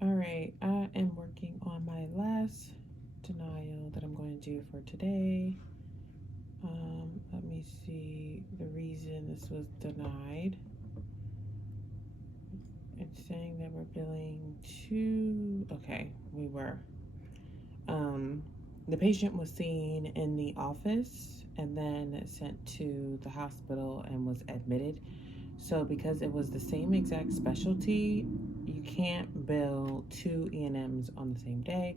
All right, I am working on my last denial that I'm going to do for today. Let me see the reason this was denied. It's saying that we're billing two. Okay, we were. The patient was seen in the office and then sent to the hospital and was admitted. So because it was the same exact specialty, you can't bill two E&Ms on the same day.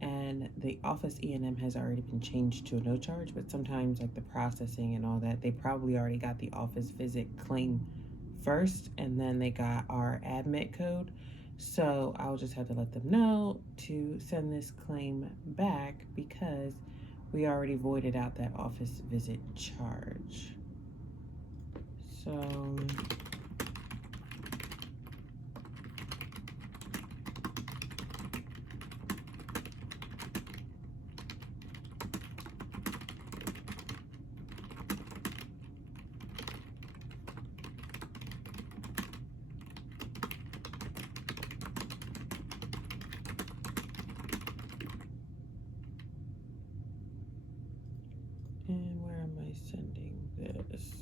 And the office E&M has already been changed to a no charge, but sometimes like the processing and all that, they probably already got the office visit claim first and then they got our admit code. So I'll just have to let them know to send this claim back because we already voided out that office visit charge. So and where am I sending this?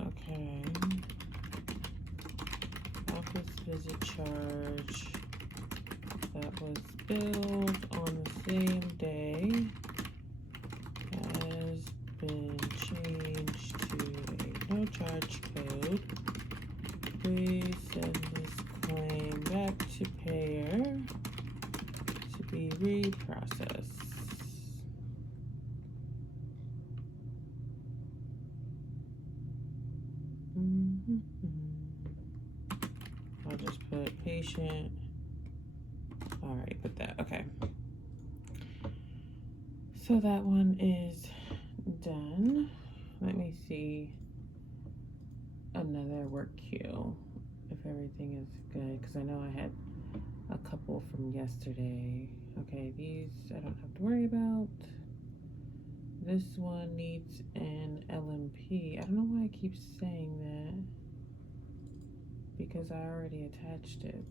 Okay. Office visit charge that was billed on the same day has been changed to a no charge code. Please send this claim back to payer to be reprocessed. I'll just put patient. All right, put that. Okay. So that one is done. Let me see another work queue if everything is good, because I know I had a couple from yesterday. Okay, these I don't have to worry about. This one needs an LMP. I don't know why I keep saying that, because I already attached it.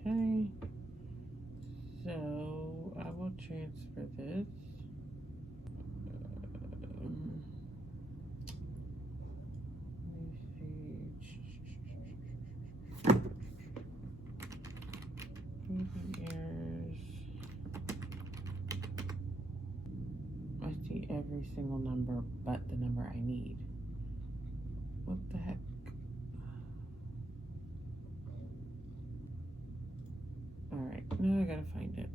Okay, so I will transfer this. I see every single number but the number I need. What the heck? Alright, now I gotta find it.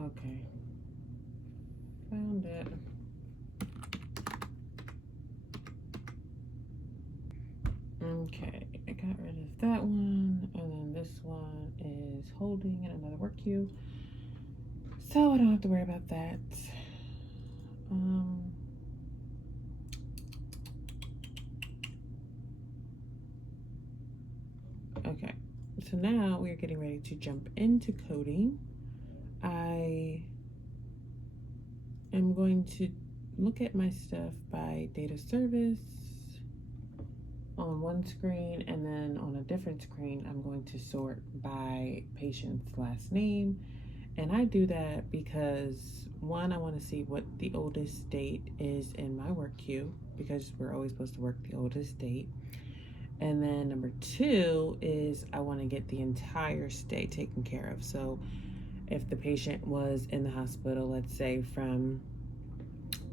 Okay. Found it. Okay, I got rid of that one, and then this one is holding in another work queue, so I don't have to worry about that. Okay, so now we're getting ready to jump into coding. I am going to look at my stuff by date of service on one screen, and then on a different screen I'm going to sort by patient's last name. And I do that because, one, I want to see what the oldest date is in my work queue, because we're always supposed to work the oldest date. And then number two is I want to get the entire stay taken care of. So if the patient was in the hospital, let's say from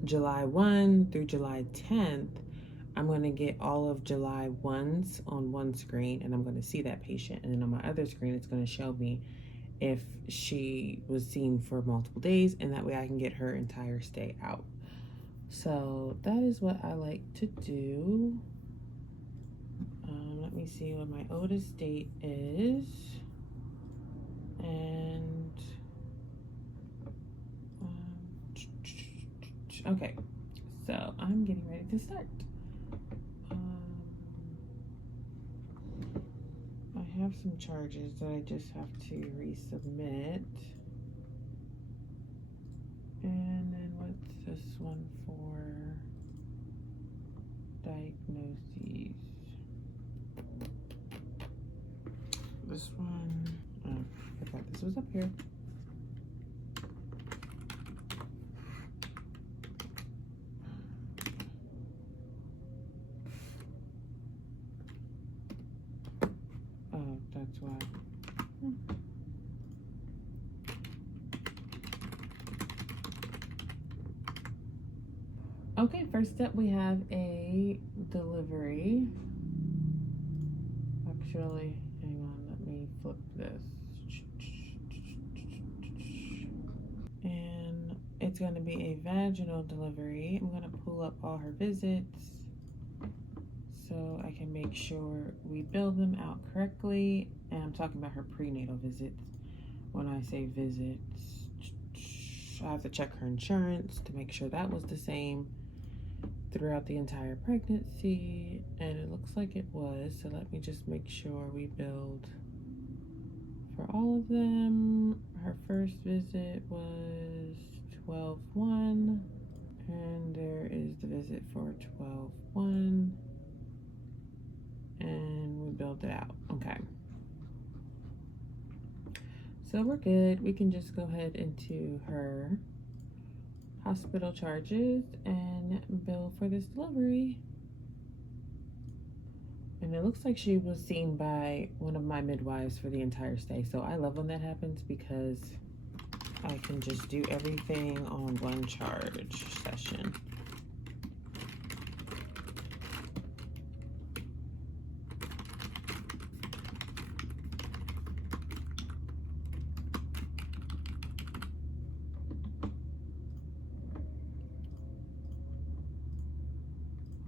July 1 through July 10th, I'm going to get all of July 1s on one screen, and I'm going to see that patient. And then on my other screen, it's going to show me if she was seen for multiple days, and that way I can get her entire stay out. So that is what I like to do. Let me see what my oldest date is. And okay, so I'm getting ready to start. I have some charges that I just have to resubmit. And then what's this one for? Diagnoses. This one, oh, I forgot this was up here. Oh, that's why. Okay, first up we have a delivery. Actually, hang on, let me flip this. And it's going to be a vaginal delivery. I'm going to pull up all her visits so I can make sure we bill them out correctly. And I'm talking about her prenatal visits. When I say visits, I have to check her insurance to make sure that was the same throughout the entire pregnancy, and it looks like it was. So let me just make sure we billed for all of them. Her first visit was 12/1, and there is the visit for 12/1, and we billed it out. Okay, so we're good. We can just go ahead into her hospital charges and bill for this delivery. And it looks like she was seen by one of my midwives for the entire stay. So I love when that happens, because I can just do everything on one charge session.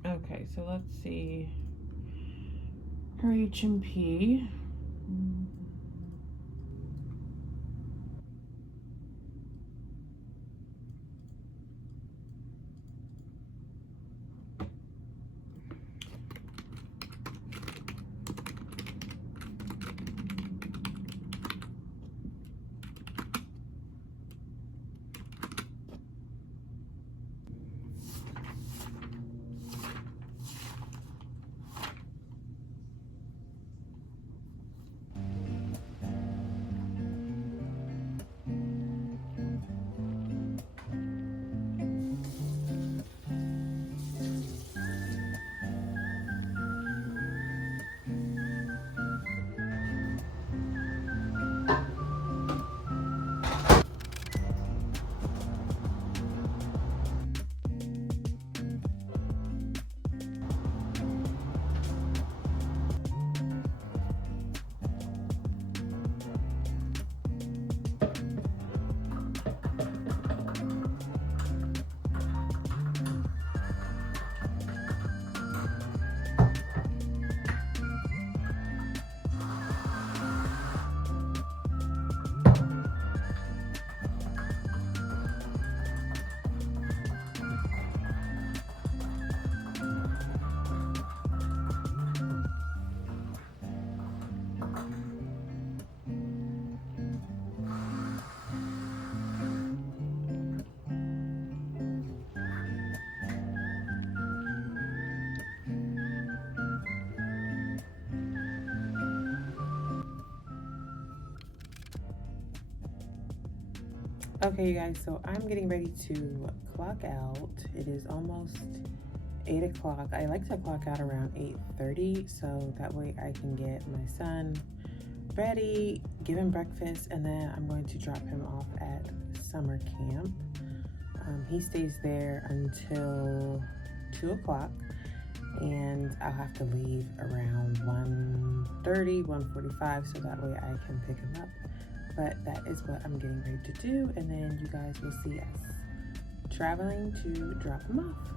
Okay, so let's see. Her HMP. Okay, you guys, so I'm getting ready to clock out. It is almost 8 o'clock. I like to clock out around 8:30, so that way I can get my son ready, give him breakfast, and then I'm going to drop him off at summer camp. He stays there until 2 o'clock, and I'll have to leave around 1:30, 1:45, so that way I can pick him up. But that is what I'm getting ready to do, and then you guys will see us traveling to drop him off.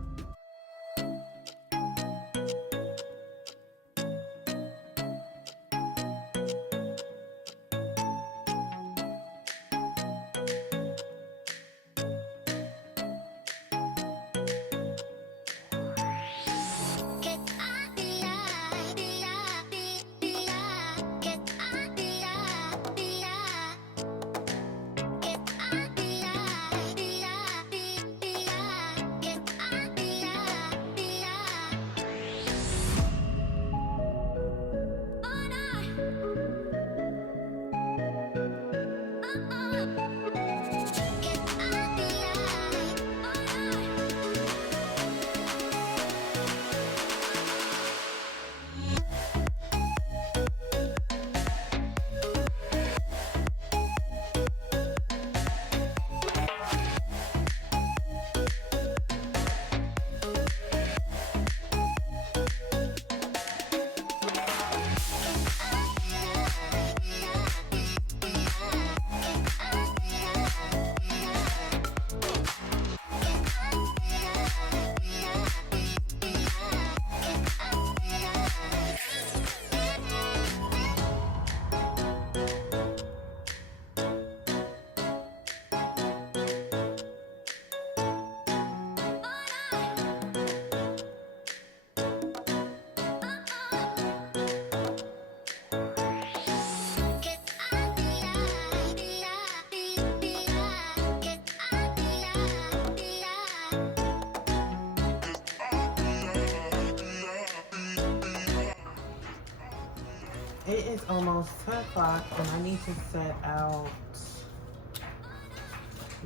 It is almost 10 o'clock, and I need to set out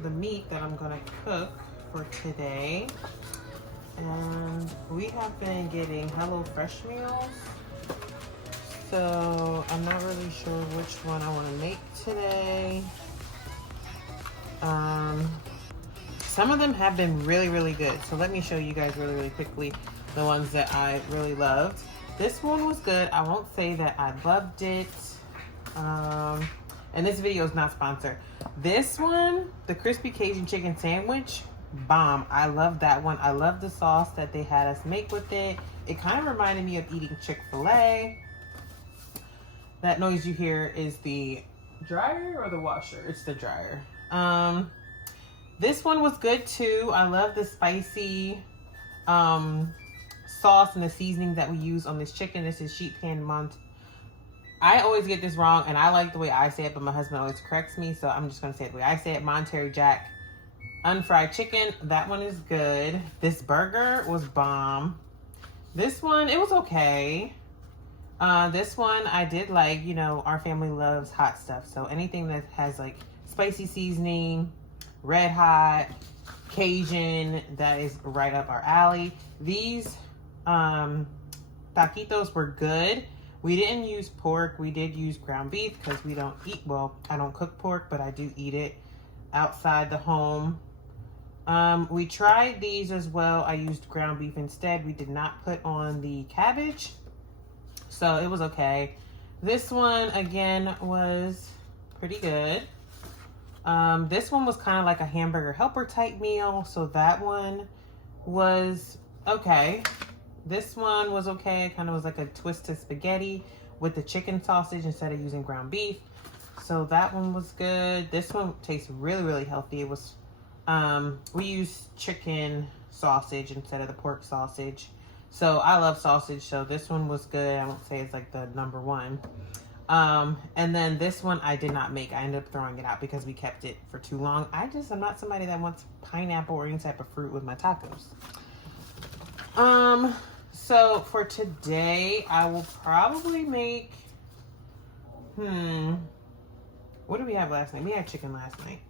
the meat that I'm gonna cook for today. And we have been getting HelloFresh meals, so I'm not really sure which one I want to make today. Some of them have been really good, so let me show you guys really quickly the ones that I really loved. This one was good. I won't say that I loved it. And this video is not sponsored. This one, the crispy Cajun chicken sandwich, bomb. I love that one. I love the sauce that they had us make with it. It kind of reminded me of eating Chick-fil-A. That noise you hear is the dryer or the washer? It's the dryer. This one was good too. I love the spicy sauce and the seasoning that we use on this chicken. This is sheep pan I always get this wrong, and I like the way I say it, but my husband always corrects me, so I'm just going to say it the way I say it. Monterey Jack unfried chicken. That one is good. This burger was bomb. This one, it was okay. This one I did like. You know, our family loves hot stuff, so anything that has like spicy seasoning, red hot, Cajun, that is right up our alley. These taquitos were good. We didn't use pork. We did use ground beef because we don't eat, well, I don't cook pork, but I do eat it outside the home. We tried these as well. I used ground beef instead. We did not put on the cabbage, so it was okay. This one, again, was pretty good. This one was kind of like a hamburger helper type meal, so that one was okay. This one was okay. It kind of was like a twisted spaghetti with the chicken sausage instead of using ground beef. So that one was good. This one tastes really healthy. It was, we used chicken sausage instead of the pork sausage. So I love sausage, so this one was good. I won't say it's like the number one. And then this one I did not make. I ended up throwing it out because we kept it for too long. I'm not somebody that wants pineapple or any type of fruit with my tacos. So for today, I will probably make, what did we have last night? We had chicken last night.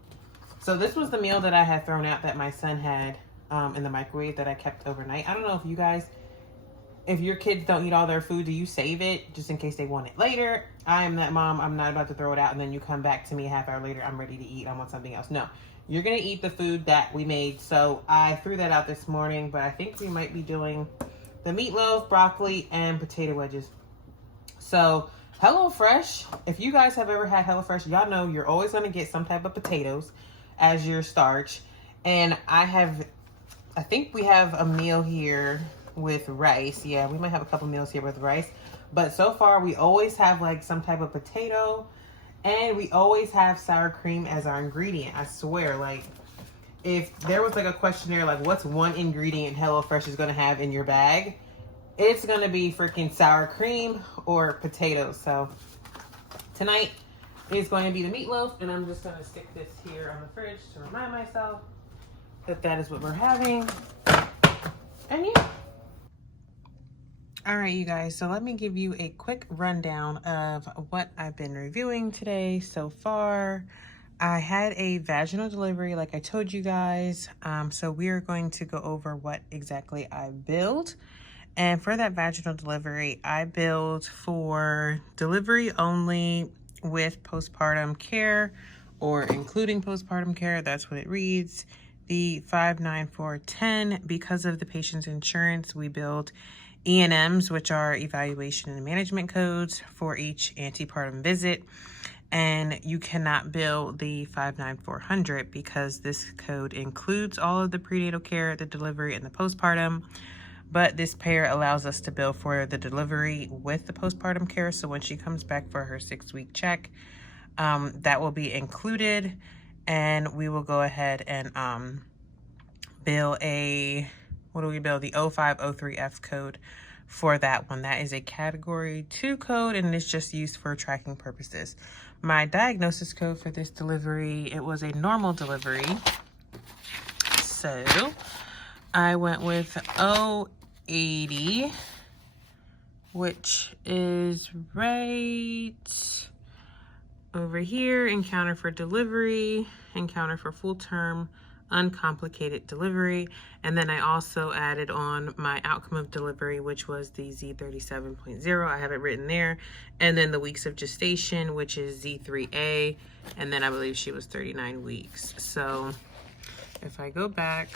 So this was the meal that I had thrown out that my son had in the microwave that I kept overnight. I don't know if you guys, if your kids don't eat all their food, do you save it just in case they want it later? I am that mom. I'm not about to throw it out and then you come back to me a half hour later. I'm ready to eat. I want something else. No, you're going to eat the food that we made. So I threw that out this morning, but I think we might be doing the meatloaf, broccoli, and potato wedges. So HelloFresh, if you guys have ever had HelloFresh, y'all know you're always going to get some type of potatoes as your starch. And I think we have a meal here with rice. Yeah, we might have a couple meals here with rice. But so far, we always have like some type of potato. And we always have sour cream as our ingredient. I swear, like, if there was like a questionnaire, like what's one ingredient HelloFresh is going to have in your bag, it's going to be freaking sour cream or potatoes. So tonight is going to be the meatloaf, and I'm just going to stick this here on the fridge to remind myself that that is what we're having. And yeah. All right, you guys, so let me give you a quick rundown of what I've been reviewing today so far. I had a vaginal delivery, like I told you guys. So we are going to go over what exactly I billed. And for that vaginal delivery, I billed for delivery only with postpartum care or including postpartum care. That's what it reads. The 59410, because of the patient's insurance, we billed E&Ms, which are evaluation and management codes, for each antepartum visit. And you cannot bill the 59400 because this code includes all of the prenatal care, the delivery, and the postpartum. But this payer allows us to bill for the delivery with the postpartum care. So when she comes back for her 6-week check, that will be included. And we will go ahead and bill the 0503F code for that one. That is a category 2 code, and it's just used for tracking purposes. My diagnosis code for this delivery, it was a normal delivery. So I went with 080, which is right over here. Encounter for delivery, encounter for full term, uncomplicated delivery. And then I also added on my outcome of delivery, which was the Z37.0. I have it written there. And then the weeks of gestation, which is Z3A. And then I believe she was 39 weeks. So if I go back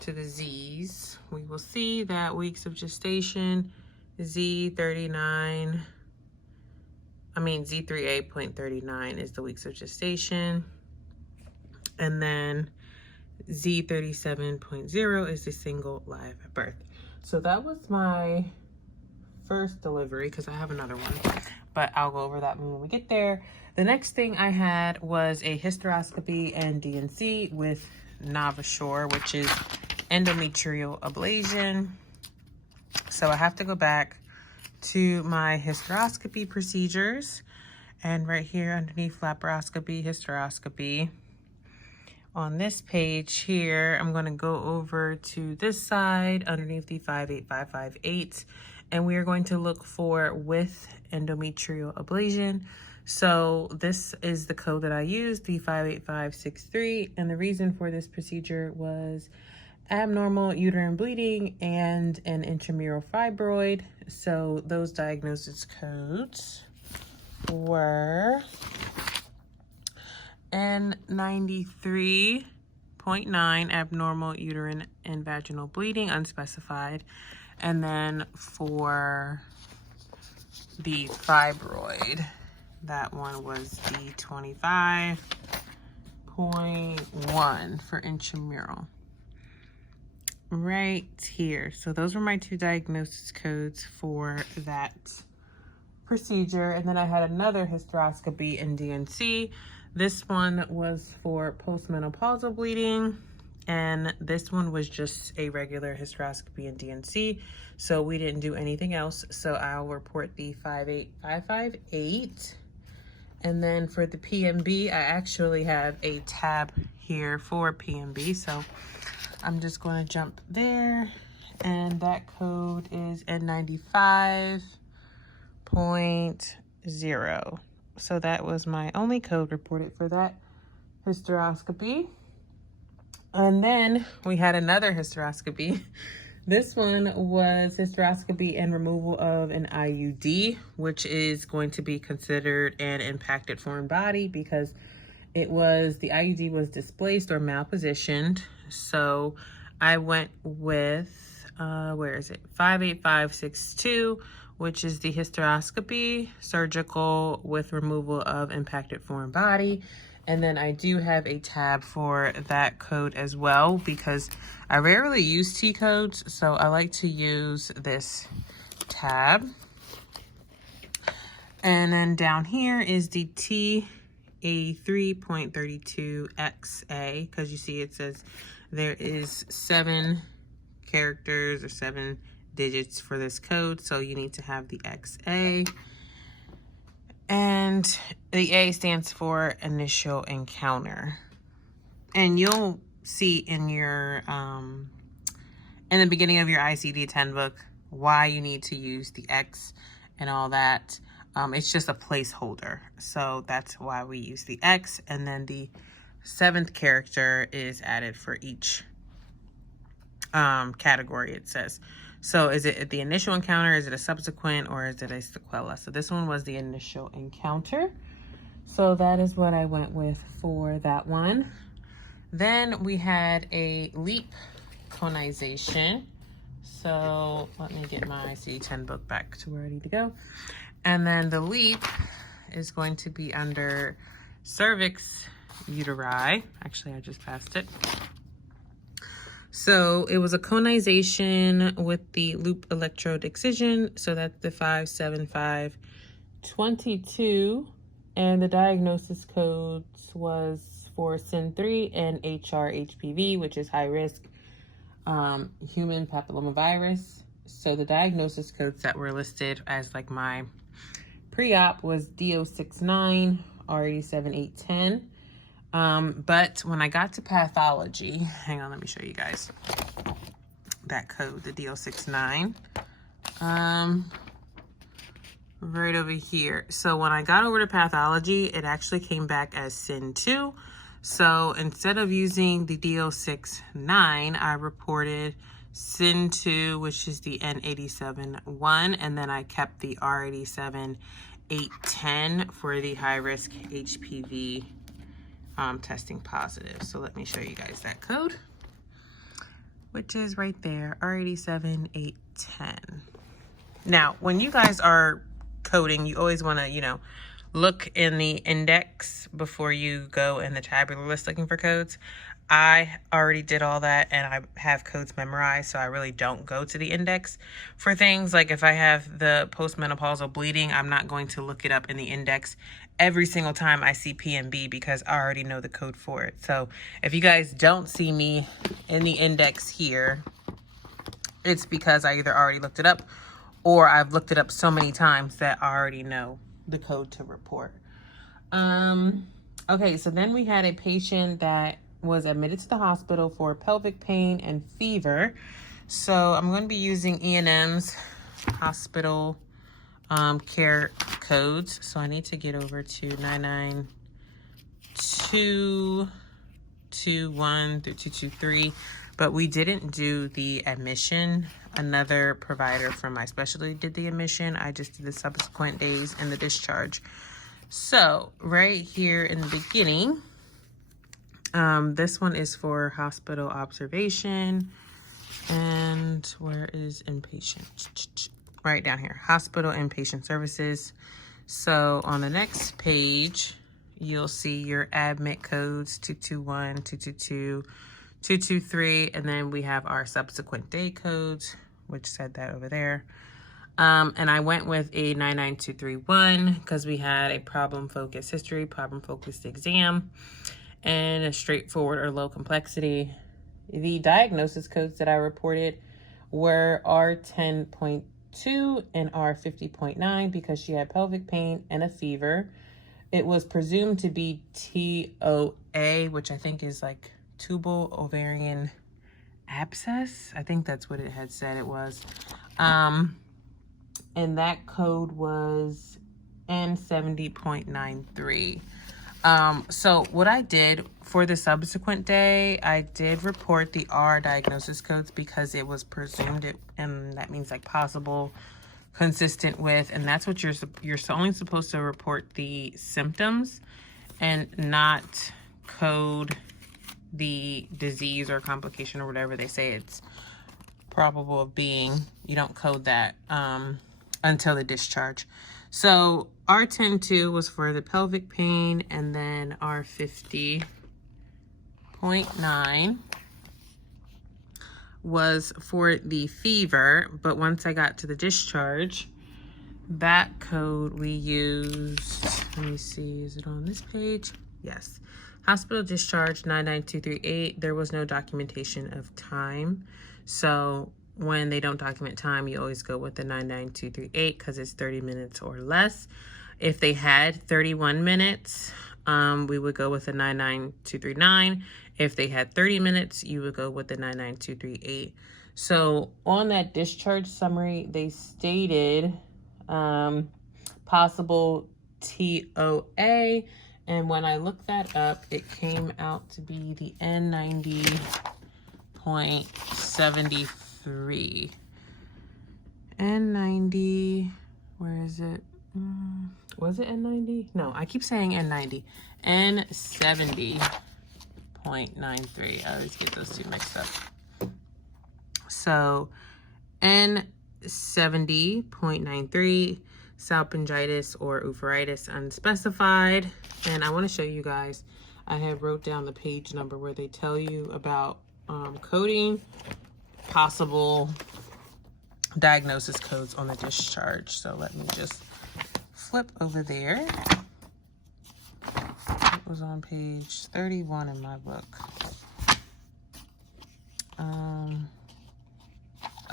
to the Z's, we will see that weeks of gestation, Z3A.39 is the weeks of gestation. And then Z37.0 is the single live birth. So that was my first delivery, because I have another one, but I'll go over that when we get there. The next thing I had was a hysteroscopy and DNC with Novashore, which is endometrial ablation. So I have to go back to my hysteroscopy procedures, and right here underneath laparoscopy, hysteroscopy, on this page here, I'm going to go over to this side underneath the 58558, and we are going to look for with endometrial ablation. So this is the code that I used, the 58563, and the reason for this procedure was abnormal uterine bleeding and an intramural fibroid. So those diagnosis codes were N93.9, abnormal uterine and vaginal bleeding, unspecified. And then for the fibroid, that one was the 25.1 for intramural. Right here. So those were my 2 diagnosis codes for that procedure. And then I had another hysteroscopy and DNC. This one was for postmenopausal bleeding, and this one was just a regular hysteroscopy and DNC, so we didn't do anything else. So I'll report the 58558. And then for the PMB, I actually have a tab here for PMB, so I'm just going to jump there, and that code is N95.0. So that was my only code reported for that hysteroscopy. And then we had another hysteroscopy. This one was hysteroscopy and removal of an IUD, which is going to be considered an impacted foreign body because the IUD was displaced or malpositioned. So I went with, where is it? 58562, which is the hysteroscopy, surgical with removal of impacted foreign body. And then I do have a tab for that code as well because I rarely use T codes, so I like to use this tab. And then down here is the TA3.32XA, because you see it says there is 7 characters or 7 digits for this code, so you need to have the XA. And the A stands for initial encounter. And you'll see in your in the beginning of your ICD-10 book why you need to use the X and all that. It's just a placeholder, so that's why we use the X. And then the 7th character is added for each category, it says. So is it the initial encounter, is it a subsequent, or is it a sequela? So this one was the initial encounter. So that is what I went with for that one. Then we had a Leep colonization. So let me get my ICD-10 book back to where I need to go. And then the Leep is going to be under cervix uteri. Actually, I just passed it. So it was a colonization with the loop electrode excision. So that's the 57522. And the diagnosis codes was for SIN3 and HR-HPV, which is high risk human papillomavirus. So the diagnosis codes that were listed as like my pre-op was D069, R87810. But when I got to pathology, hang on, let me show you guys that code, the D069, right over here. So when I got over to pathology, it actually came back as SIN2. So instead of using the D069, I reported SIN2, which is the N87-1, and then I kept the R87810 for the high-risk HPV testing positive. So let me show you guys that code, which is right there, R87810. Now, when you guys are coding, you always want to, look in the index before you go in the tabular list looking for codes. I already did all that and I have codes memorized, so I really don't go to the index for things. Like if I have the postmenopausal bleeding, I'm not going to look it up in the index every single time I see PMB because I already know the code for it. So if you guys don't see me in the index here, it's because I either already looked it up or I've looked it up so many times that I already know the code to report. Okay, so then we had a patient that was admitted to the hospital for pelvic pain and fever. So I'm going to be using E&M's hospital care codes. So I need to get over to 99221 through 223. But we didn't do the admission. Another provider from my specialty did the admission. I just did the subsequent days and the discharge. So right here in the beginning, this one is for hospital observation. And where is inpatient? Right down here, hospital inpatient services. So on the next page, you'll see your admit codes, 221, 222, 223, and then we have our subsequent day codes, which said that over there. And I went with a 99231 because we had a problem-focused history, problem-focused exam, and a straightforward or low complexity. The diagnosis codes that I reported were R10.2 and R50.9 because she had pelvic pain and a fever. It was presumed to be TOA, which I think is like tubal ovarian abscess. I think that's what it had said it was. And that code was N70.93. So what I did for the subsequent day, I did report the R diagnosis codes because it was presumed it, and that means like possible, consistent with, and that's what you're only supposed to report the symptoms and not code the disease or complication or whatever they say it's probable of being. You don't code that until the discharge. So R10-2 was for the pelvic pain, and then R50.9 was for the fever. But once I got to the discharge, that code we used, let me see, is it on this page? Yes. Hospital discharge 99238. There was no documentation of time. So when they don't document time, you always go with the 99238 because it's 30 minutes or less. If they had 31 minutes, we would go with the 99239. If they had 30 minutes, you would go with the 99238. So on that discharge summary, they stated possible TOA. And when I looked that up, it came out to be the N90.73. N90, where is it? Was it N90? No, I keep saying N90. N70.93. I always get those two mixed up. So N70.93, salpingitis or oophorytis unspecified. And I want to show you guys, I have wrote down the page number where they tell you about coding possible diagnosis codes on the discharge. So let me just flip over there. It was on page 31 in my book.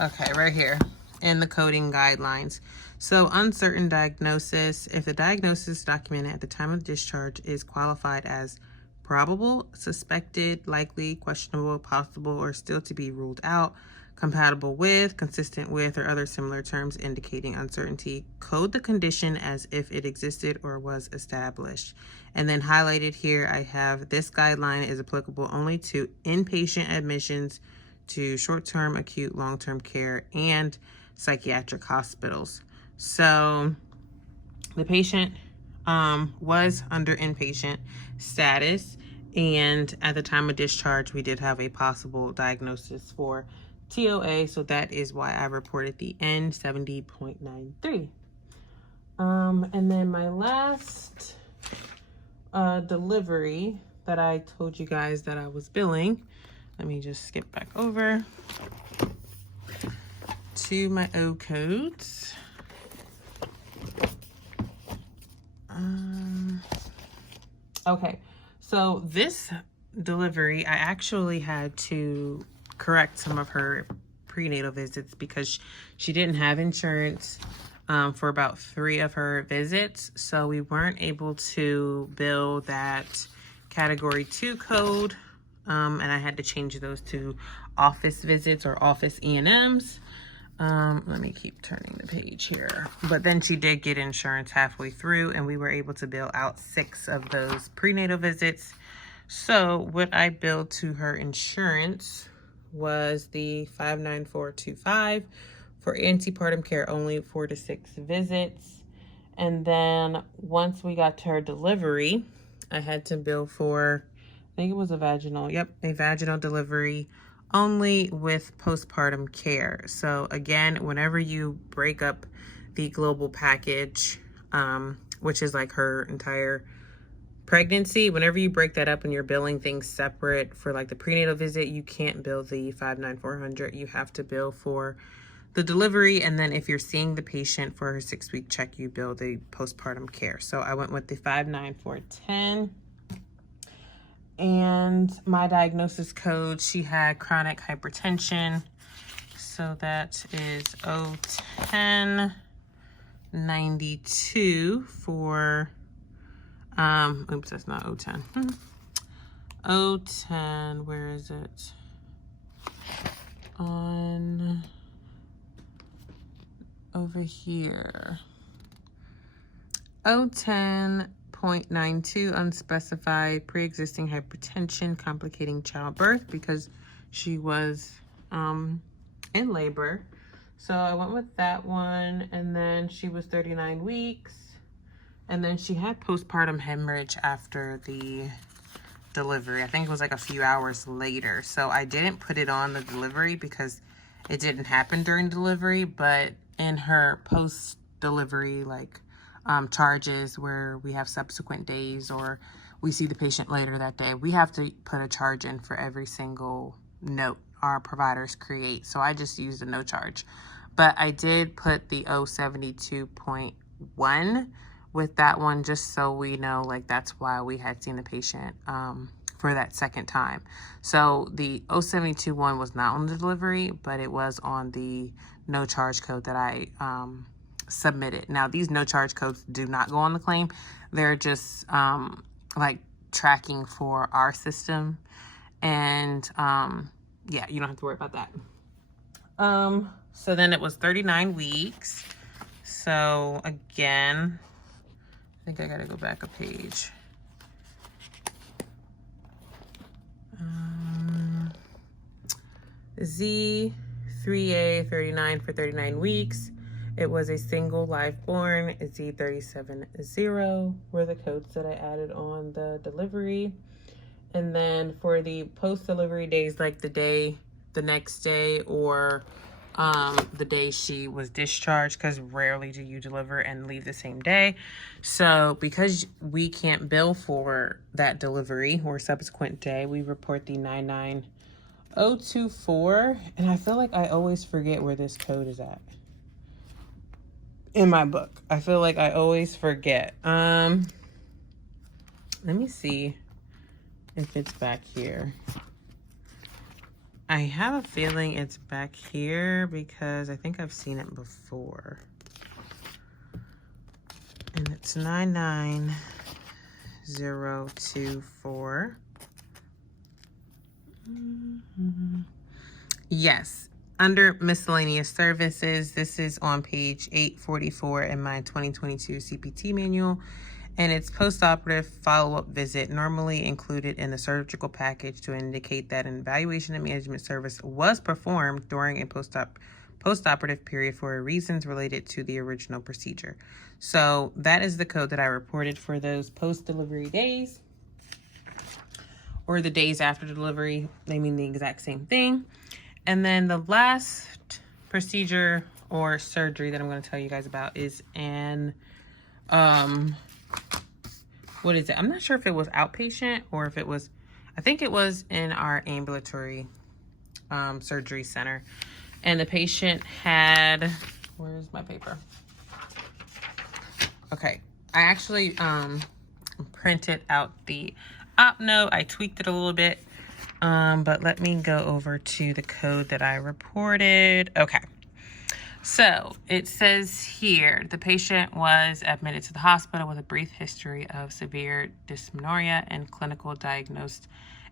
Okay, right here in the coding guidelines. So uncertain diagnosis, if the diagnosis documented at the time of discharge is qualified as probable, suspected, likely, questionable, possible, or still to be ruled out, compatible with, consistent with, or other similar terms indicating uncertainty, code the condition as if it existed or was established. And then highlighted here, I have this guideline is applicable only to inpatient admissions to short-term, acute, long-term care, and psychiatric hospitals. So the patient was under inpatient status, and at the time of discharge, we did have a possible diagnosis for TOA, so that is why I reported the N70.93. And then my last delivery that I told you guys that I was billing, let me just skip back over to my O codes. Okay, so this delivery, I actually had to correct some of her prenatal visits because she didn't have insurance for about 3 of her visits. So we weren't able to bill that category 2 code. And I had to change those to office visits or office E&Ms. Let me keep turning the page here. But then she did get insurance halfway through, and we were able to bill out 6 of those prenatal visits. So what I billed to her insurance was the 59425 for antepartum care only, 4 to 6 visits. And then once we got to her delivery, I had to bill for, I think it was a vaginal, a vaginal delivery only with postpartum care. So again, whenever you break up the global package, which is like her entire pregnancy, whenever you break that up and you're billing things separate for like the prenatal visit, you can't bill the 59400. You have to bill for the delivery, and then if you're seeing the patient for her 6-week check, you bill the postpartum care. So I went with the 59410. And my diagnosis code, she had chronic hypertension. So that is 01092 for, oops, that's not 010. 010, where is it? On, over here. 010.92 0.92 unspecified pre-existing hypertension complicating childbirth because she was in labor. So I went with that one, and then she was 39 weeks, and then she had postpartum hemorrhage after the delivery. I think it was like a few hours later. So I didn't put it on the delivery because it didn't happen during delivery, but in her post-delivery charges where we have subsequent days or we see the patient later that day, we have to put a charge in for every single note our providers create. So I just used a no charge, but I did put the 072.1 with that one just so we know, like, that's why we had seen the patient for that second time. So the 072.1 was not on the delivery, but it was on the no charge code that I submitted. Now, these no charge codes do not go on the claim. They're just like tracking for our system. And yeah, you don't have to worry about that. So then it was 39 weeks. So again, I think I gotta go back a page. Z3A 39 for 39 weeks. It was a single live born. Z370 were the codes that I added on the delivery. And then for the post-delivery days, like the next day, or the day she was discharged, because rarely do you deliver and leave the same day. So because we can't bill for that delivery or subsequent day, we report the 99024. And I feel like I always forget where this code is at in my book. I feel like I always forget. Let me see if it's back here. I have a feeling it's back here because I think I've seen it before. And it's 99024. Yes, under miscellaneous services, this is on page 844 in my 2022 CPT manual. And it's post-operative follow-up visit, normally included in the surgical package to indicate that an evaluation and management service was performed during a post-operative period for reasons related to the original procedure. So that is the code that I reported for those post-delivery days, or the days after delivery. They mean the exact same thing. And then the last procedure or surgery that I'm going to tell you guys about is an what is it? I'm not sure if it was outpatient or if it was, I think it was in our ambulatory surgery center. And the patient had, where's my paper? Okay, I actually printed out the op note. I tweaked it a little bit, but let me go over to the code that I reported. Okay. So it says here, the patient was admitted to the hospital with a brief history of severe dysmenorrhea and clinical diagnosed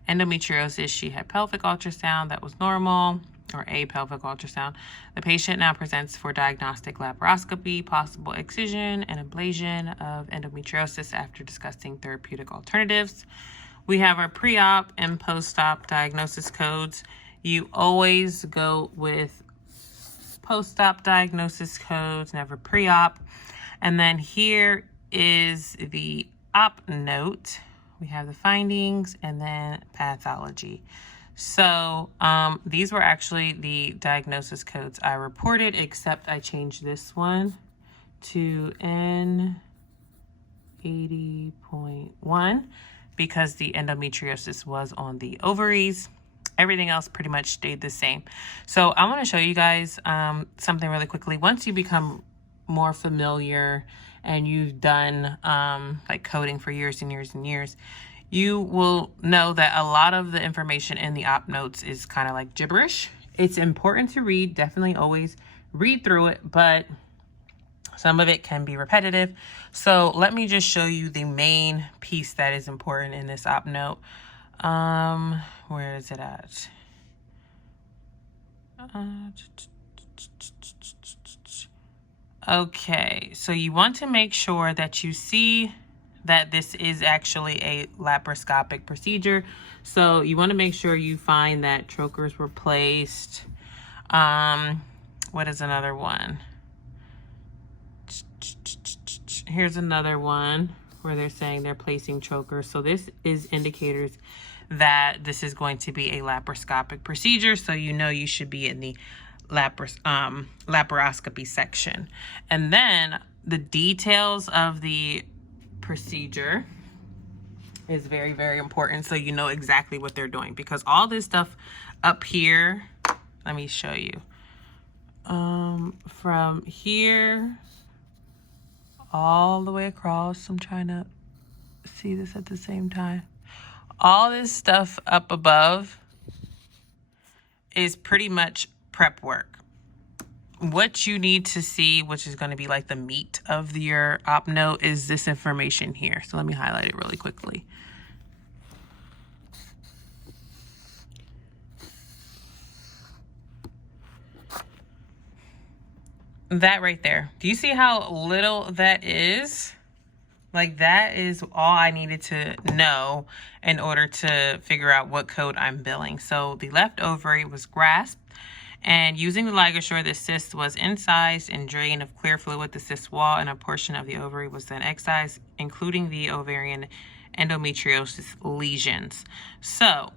endometriosis. She had pelvic ultrasound that was normal, or a pelvic ultrasound. The patient now presents for diagnostic laparoscopy, possible excision and ablation of endometriosis after discussing therapeutic alternatives. We have our pre-op and post-op diagnosis codes. You always go with post-op diagnosis codes, never pre-op. And then here is the op note. We have the findings and then pathology. So these were actually the diagnosis codes I reported, except I changed this one to N80.1 because the endometriosis was on the ovaries. Everything else pretty much stayed the same. So I want to show you guys something really quickly. Once you become more familiar and you've done like coding for years and years and years, you will know that a lot of the information in the op notes is kind of like gibberish. It's important to read, definitely always read through it, but some of it can be repetitive. So let me just show you the main piece that is important in this op note. Where is it at? Okay, so you want to make sure that you see that this is actually a laparoscopic procedure. So you want to make sure you find that trocars were placed. What is another one? Here's another one where they're saying they're placing trocars. So this is indicators that this is going to be a laparoscopic procedure. So you know you should be in the laparoscopy section. And then the details of the procedure is very, very important, so you know exactly what they're doing, because all this stuff up here, let me show you. From here all the way across, I'm trying to see this at the same time. All this stuff up above is pretty much prep work. What you need to see, which is going to be like the meat of your op note, is this information here. So let me highlight it really quickly. That right there. Do you see how little that is? Like, that is all I needed to know in order to figure out what code I'm billing. So the left ovary was grasped, and using the ligashore, the cyst was incised and drained of clear fluid. The cyst wall and a portion of the ovary was then excised, including the ovarian endometriosis lesions. So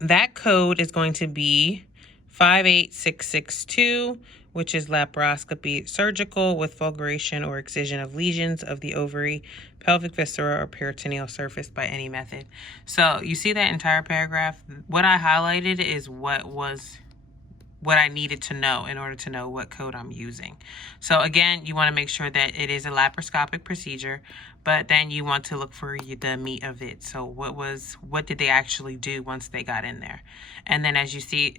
that code is going to be 58662, which is laparoscopy surgical with fulguration or excision of lesions of the ovary, pelvic viscera, or peritoneal surface by any method. So you see that entire paragraph? What I highlighted is what I needed to know in order to know what code I'm using. So again, you want to make sure that it is a laparoscopic procedure, but then you want to look for the meat of it. So what did they actually do once they got in there? And then as you see,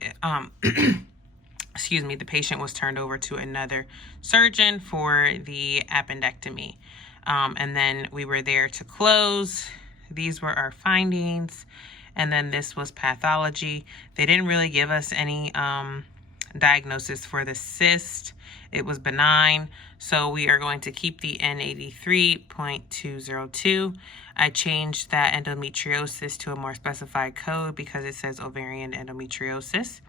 excuse me, the patient was turned over to another surgeon for the appendectomy. And then we were there to close. These were our findings. And then this was pathology. They didn't really give us any diagnosis for the cyst. It was benign. So we are going to keep the N83.202. I changed that endometriosis to a more specified code because it says ovarian endometriosis.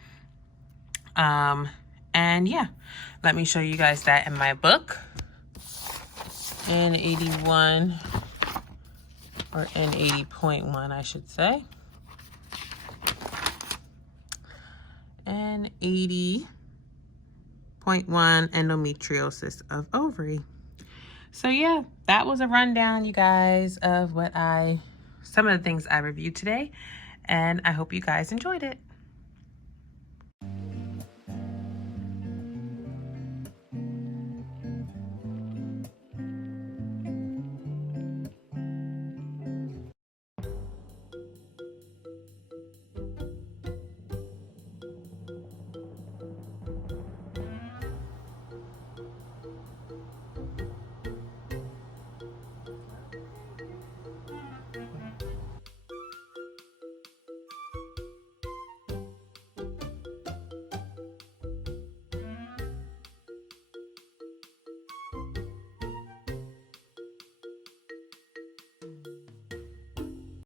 And yeah, let me show you guys that in my book. N81, or N80.1, I should say. N80.1 endometriosis of ovary. So yeah, that was a rundown, you guys, of some of the things I reviewed today, and I hope you guys enjoyed it.